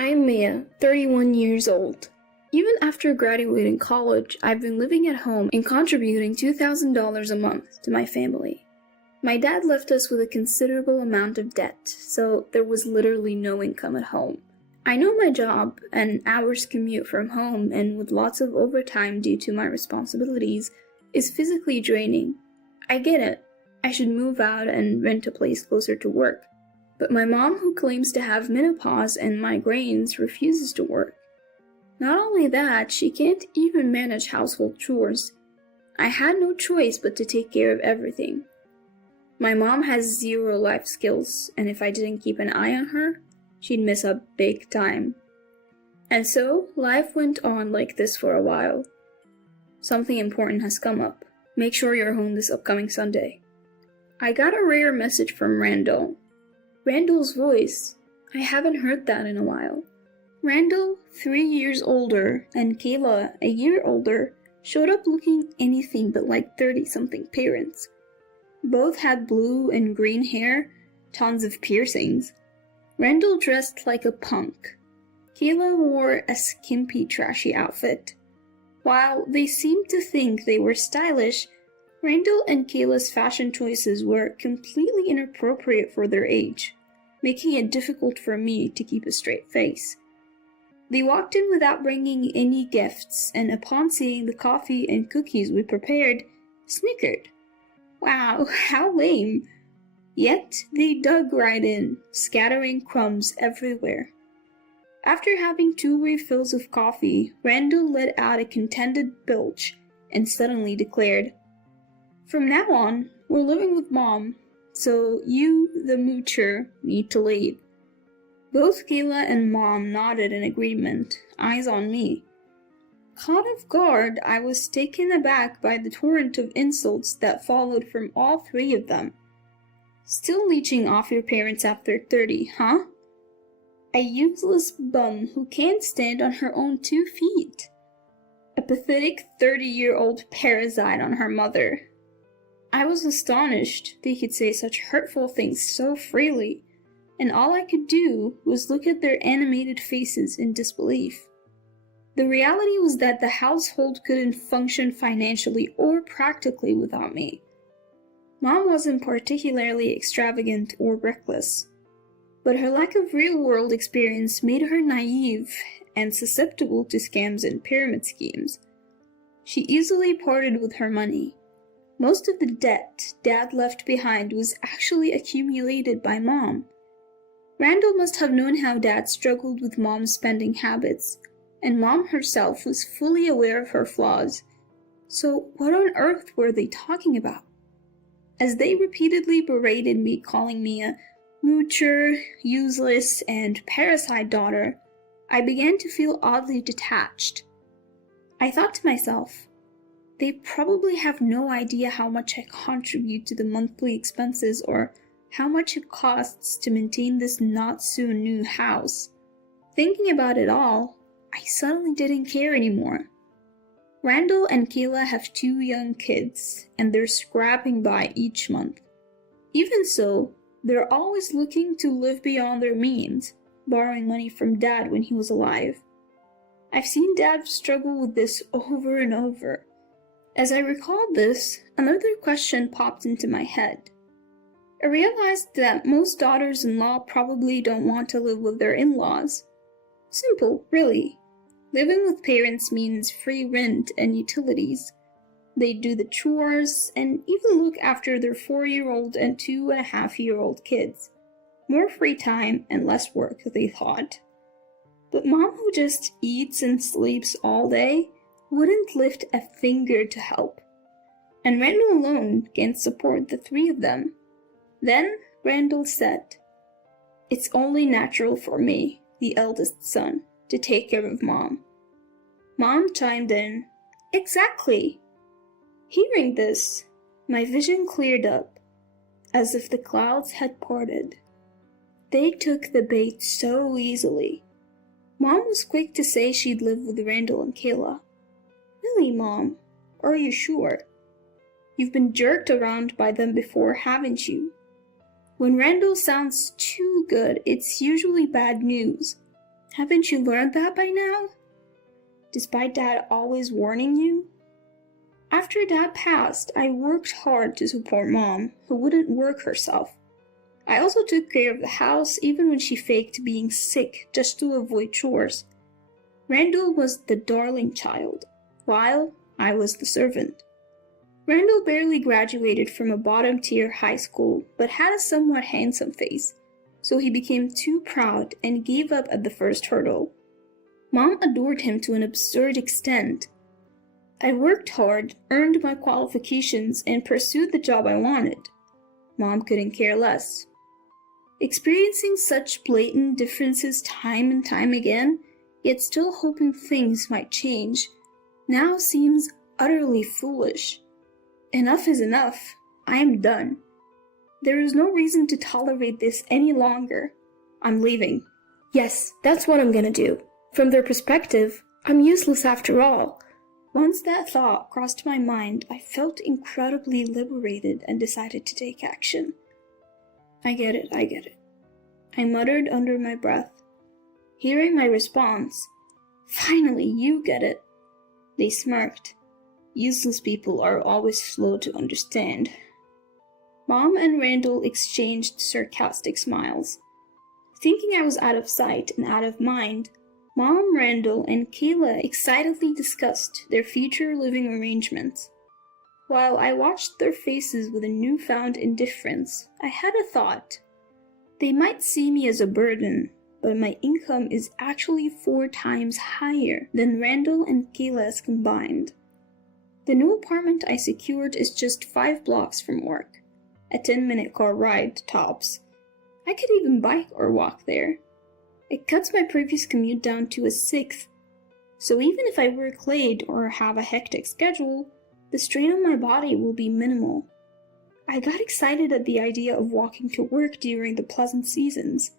I'm Mia, 31 years old. Even after graduating college, I've been living at home and contributing $2,000 a month to my family. My dad left us with a considerable amount of debt, so there was literally no income at home. I know my job, an hour's commute from home and with lots of overtime due to my responsibilities, is physically draining. I get it. I should move out and rent a place closer to work. But my mom, who claims to have menopause and migraines, refuses to work. Not only that, she can't even manage household chores. I had no choice but to take care of everything. My mom has zero life skills, and if I didn't keep an eye on her, she'd miss up big time. And so, life went on like this for a while. Something important has come up. Make sure you're home this upcoming Sunday. I got a rare message from Randall. Randall's voice. I haven't heard that in a while. Randall, 3 years older, and Kayla, a year older, showed up looking anything but like 30-something parents. Both had blue and green hair, tons of piercings. Randall dressed like a punk. Kayla wore a skimpy, trashy outfit. While they seemed to think they were stylish, Randall and Kayla's fashion choices were completely inappropriate for their age, making it difficult for me to keep a straight face. They walked in without bringing any gifts, and upon seeing the coffee and cookies we prepared, snickered. Wow, how lame! Yet they dug right in, scattering crumbs everywhere. After having 2 refills of coffee, Randall let out a contented belch and suddenly declared, "From now on, we're living with Mom, so you, the moocher, need to leave." Both Kayla and Mom nodded in agreement, eyes on me. Caught off guard, I was taken aback by the torrent of insults that followed from all 3 of them. "Still leeching off your parents after 30, huh? A useless bum who can't stand on her own 2 feet. A pathetic 30-year-old parasite on her mother." I was astonished they could say such hurtful things so freely, and all I could do was look at their animated faces in disbelief. The reality was that the household couldn't function financially or practically without me. Mom wasn't particularly extravagant or reckless, but her lack of real-world experience made her naive and susceptible to scams and pyramid schemes. She easily parted with her money. Most of the debt Dad left behind was actually accumulated by Mom. Randall must have known how Dad struggled with Mom's spending habits, and Mom herself was fully aware of her flaws. So what on earth were they talking about? As they repeatedly berated me, calling me a moocher, useless, and parasite daughter, I began to feel oddly detached. I thought to myself, they probably have no idea how much I contribute to the monthly expenses or how much it costs to maintain this not-so-new house. Thinking about it all, I suddenly didn't care anymore. Randall and Kayla have 2 young kids, and they're scrapping by each month. Even so, they're always looking to live beyond their means, borrowing money from Dad when he was alive. I've seen Dad struggle with this over and over. As I recalled this, another question popped into my head. I realized that most daughters-in-law probably don't want to live with their in-laws. Simple, really. Living with parents means free rent and utilities. They do the chores and even look after their 4-year-old and 2.5-year-old kids. More free time and less work, they thought. But Mom, who just eats and sleeps all day, wouldn't lift a finger to help. And Randall alone can't support the 3 of them. Then Randall said, "It's only natural for me, the eldest son, to take care of Mom." Mom chimed in, "Exactly." Hearing this, my vision cleared up, as if the clouds had parted. They took the bait so easily. Mom was quick to say she'd live with Randall and Kayla. "Really, Mom? Are you sure? You've been jerked around by them before, haven't you? When Randall sounds too good, it's usually bad news. Haven't you learned that by now? Despite Dad always warning you? After Dad passed, I worked hard to support Mom, who wouldn't work herself. I also took care of the house even when she faked being sick just to avoid chores. Randall was the darling child, while I was the servant. Randall barely graduated from a bottom-tier high school, but had a somewhat handsome face, so he became too proud and gave up at the first hurdle. Mom adored him to an absurd extent. I worked hard, earned my qualifications, and pursued the job I wanted. Mom couldn't care less. Experiencing such blatant differences time and time again, yet still hoping things might change, now seems utterly foolish. Enough is enough. I am done. There is no reason to tolerate this any longer. I'm leaving. Yes, that's what I'm gonna do. From their perspective, I'm useless after all. Once that thought crossed my mind, I felt incredibly liberated and decided to take action. I get it. I muttered under my breath. Hearing my response, finally, you get it. They smirked. Useless people are always slow to understand. Mom and Randall exchanged sarcastic smiles. Thinking I was out of sight and out of mind, Mom, Randall, and Kayla excitedly discussed their future living arrangements. While I watched their faces with a newfound indifference, I had a thought. They might see me as a burden, but my income is actually 4 times higher than Randall and Kayla's combined. The new apartment I secured is just 5 blocks from work, a 10-minute car ride tops. I could even bike or walk there. It cuts my previous commute down to a 1/6, so even if I work late or have a hectic schedule, the strain on my body will be minimal. I got excited at the idea of walking to work during the pleasant seasons.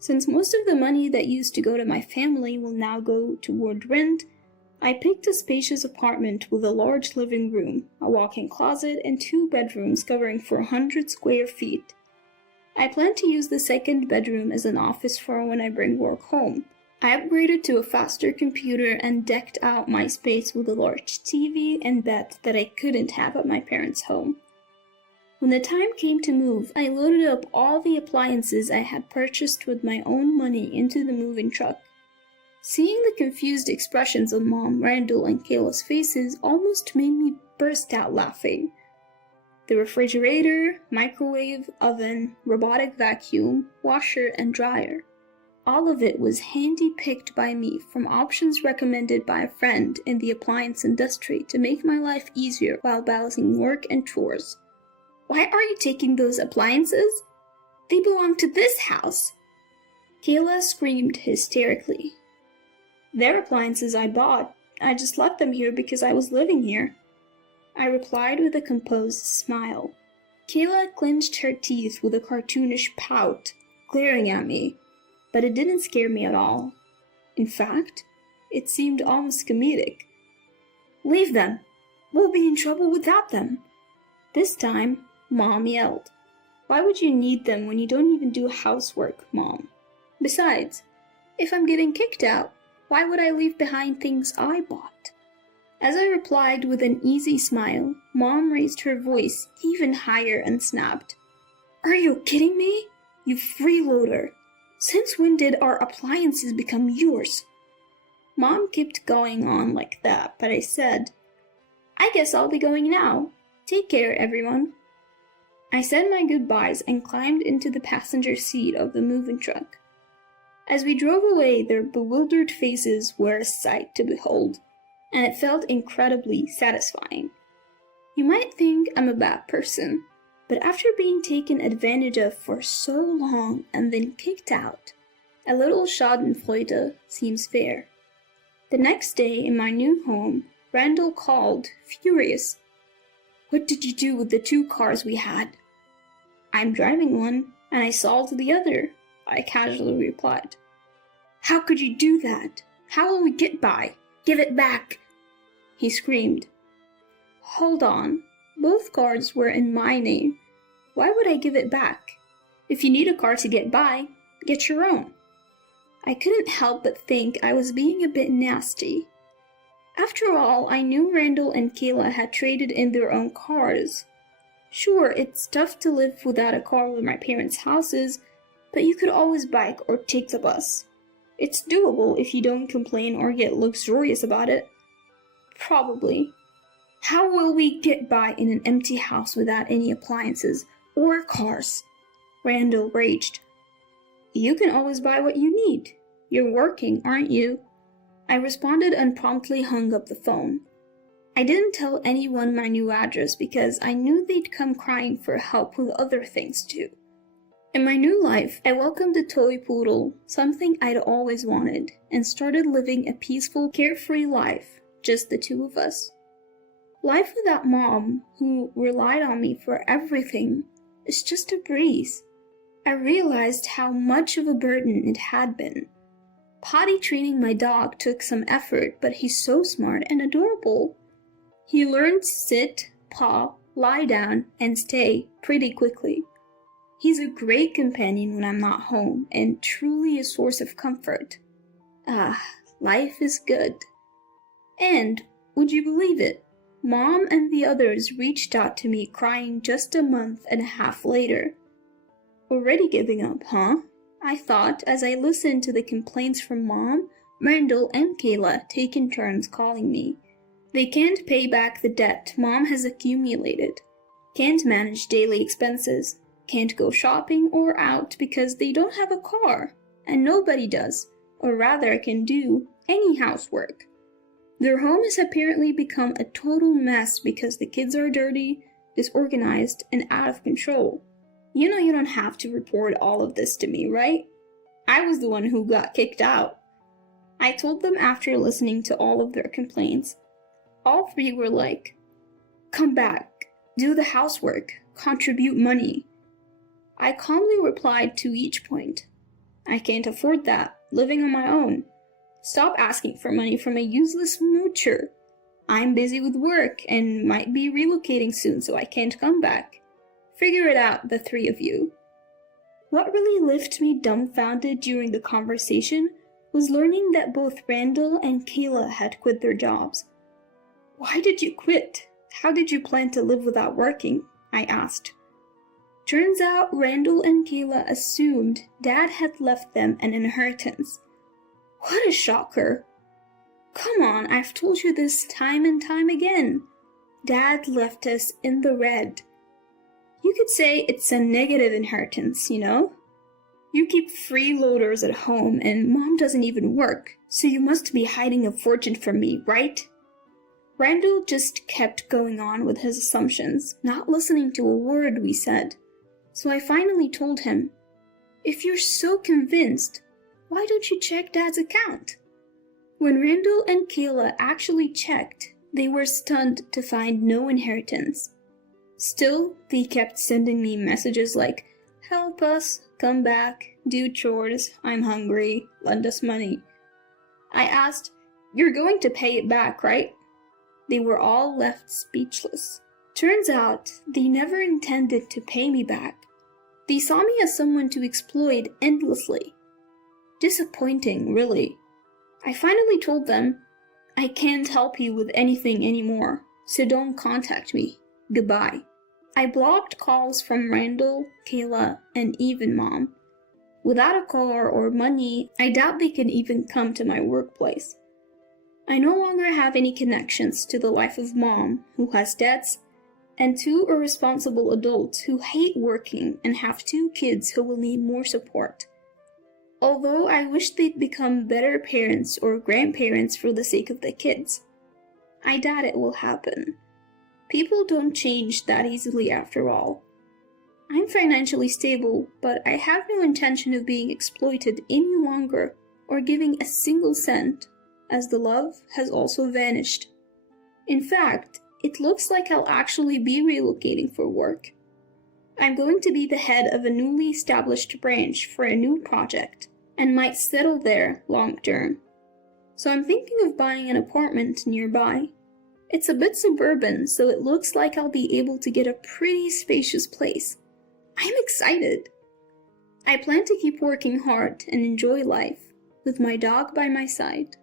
Since most of the money that used to go to my family will now go toward rent, I picked a spacious apartment with a large living room, a walk-in closet, and 2 bedrooms covering 400 square feet. I plan to use the 2nd bedroom as an office for when I bring work home. I upgraded to a faster computer and decked out my space with a large TV and bed that I couldn't have at my parents' home. When the time came to move, I loaded up all the appliances I had purchased with my own money into the moving truck. Seeing the confused expressions on Mom, Randall, and Kayla's faces almost made me burst out laughing. The refrigerator, microwave, oven, robotic vacuum, washer, and dryer. All of it was handy-picked by me from options recommended by a friend in the appliance industry to make my life easier while balancing work and chores. Why are you taking those appliances? They belong to this house! Kayla screamed hysterically. They're appliances I bought. I just left them here because I was living here. I replied with a composed smile. Kayla clenched her teeth with a cartoonish pout, glaring at me, but it didn't scare me at all. In fact, it seemed almost comedic. Leave them! We'll be in trouble without them! This time, Mom yelled. Why would you need them when you don't even do housework, Mom? Besides, if I'm getting kicked out, why would I leave behind things I bought? As I replied with an easy smile, Mom raised her voice even higher and snapped. Are you kidding me? You freeloader! Since when did our appliances become yours? Mom kept going on like that, but I said, I guess I'll be going now. Take care, everyone. I said my goodbyes and climbed into the passenger seat of the moving truck. As we drove away, their bewildered faces were a sight to behold, and it felt incredibly satisfying. You might think I'm a bad person, but after being taken advantage of for so long and then kicked out, a little schadenfreude seems fair. The next day in my new home, Randall called, furious. What did you do with the 2 cars we had? I'm driving one, and I sold the other, I casually replied. How could you do that? How will we get by? Give it back! He screamed. Hold on. Both cars were in my name. Why would I give it back? If you need a car to get by, get your own. I couldn't help but think I was being a bit nasty. After all, I knew Randall and Kayla had traded in their own cars. Sure, it's tough to live without a car where my parents' house is, but you could always bike or take the bus. It's doable if you don't complain or get luxurious about it. Probably. How will we get by in an empty house without any appliances or cars? Randall raged. You can always buy what you need. You're working, aren't you? I responded and promptly hung up the phone. I didn't tell anyone my new address because I knew they'd come crying for help with other things too. In my new life, I welcomed a toy poodle, something I'd always wanted, and started living a peaceful, carefree life, just the two of us. Life without Mom, who relied on me for everything, is just a breeze. I realized how much of a burden it had been. Potty training my dog took some effort, but he's so smart and adorable. He learned sit, paw, lie down, and stay pretty quickly. He's a great companion when I'm not home, and truly a source of comfort. Life is good. And, would you believe it? Mom and the others reached out to me crying just a month and a half later. Already giving up, huh? I thought as I listened to the complaints from Mom, Randall, and Kayla taking turns calling me. They can't pay back the debt Mom has accumulated, can't manage daily expenses, can't go shopping or out because they don't have a car, and nobody does, or rather can do, any housework. Their home has apparently become a total mess because the kids are dirty, disorganized, and out of control. You know you don't have to report all of this to me, right? I was the one who got kicked out. I told them after listening to all of their complaints. All three were like, come back, do the housework, contribute money. I calmly replied to each point. I can't afford that, living on my own. Stop asking for money from a useless moocher. I'm busy with work and might be relocating soon, so I can't come back. Figure it out, the three of you. What really left me dumbfounded during the conversation was learning that both Randall and Kayla had quit their jobs. Why did you quit? How did you plan to live without working? I asked. Turns out Randall and Kayla assumed Dad had left them an inheritance. What a shocker. Come on, I've told you this time and time again. Dad left us in the red. You could say it's a negative inheritance, you know? You keep freeloaders at home and Mom doesn't even work, so you must be hiding a fortune from me, right? Randall just kept going on with his assumptions, not listening to a word we said. So I finally told him, if you're so convinced, why don't you check Dad's account? When Randall and Kayla actually checked, they were stunned to find no inheritance. Still, they kept sending me messages like, help us, come back, do chores, I'm hungry, lend us money. I asked, you're going to pay it back, right? They were all left speechless. Turns out, they never intended to pay me back. They saw me as someone to exploit endlessly. Disappointing, really. I finally told them, I can't help you with anything anymore, so don't contact me. Goodbye. I blocked calls from Randall, Kayla, and even Mom. Without a car or money, I doubt they could even come to my workplace. I no longer have any connections to the life of Mom, who has debts, and two irresponsible adults who hate working and have two kids who will need more support. Although I wish they'd become better parents or grandparents for the sake of the kids. I doubt it will happen. People don't change that easily after all. I'm financially stable, but I have no intention of being exploited any longer or giving a single cent, as the love has also vanished. In fact, it looks like I'll actually be relocating for work. I'm going to be the head of a newly established branch for a new project, and might settle there long term. So I'm thinking of buying an apartment nearby. It's a bit suburban, so it looks like I'll be able to get a pretty spacious place. I'm excited. I plan to keep working hard and enjoy life. with my dog by my side.